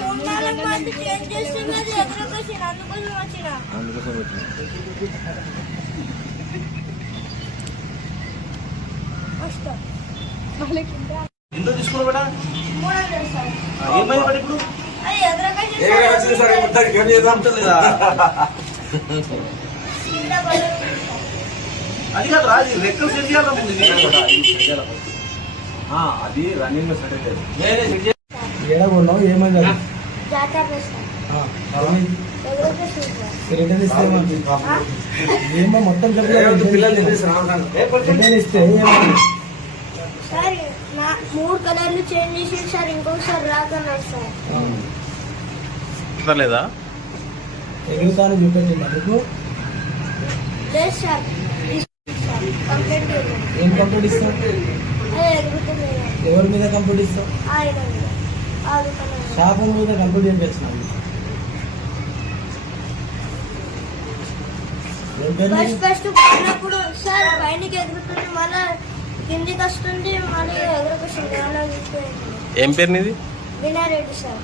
3-4 మంది చేంజ్ చేస్తున్నది అందుకోసం వచ్చిన ఎంత తీసుకున్నావు బేటా? 300 సార్. ఏమైంది బేట ఇప్పుడు? అది ఎదురుకొచ్చి అది కాదు రా, అది రెక్కలు సెట్ చేయాలి ముందు. అది రన్నింగ్ లో సెట్ అయితే ఏడగొన్నావు ఏమని చెప్పు. జాతర రిటర్న్ ఇస్తే ఏమో మొత్తం రిటర్న్ ఇస్తే సార్ 3 కలర్లు చేంజ్ చేసి సార్ ఇంకొకసారి రాకన్నారు సార్. లేదా ఎగురుతాను చూపెట్టింది అందుకు లేదు సార్. కంప్లైంట్ ఏం కంప్లీట్ ఇస్తావు? ఎగురుతుంది ఎవరి మీద కంప్లీట్ ఇస్తావు? ఆయన మీద షాపు మీద కంప్లీట్ చేసినావు. ఫస్ట్ పోయినప్పుడు సార్ పైనకి ఎగురుతుంది మళ్ళీ కిందికి వస్తుంది మళ్ళీ ఎగురుకొస్తుంది. ఏం పేరు నీది? వినారెడ్డి సార్.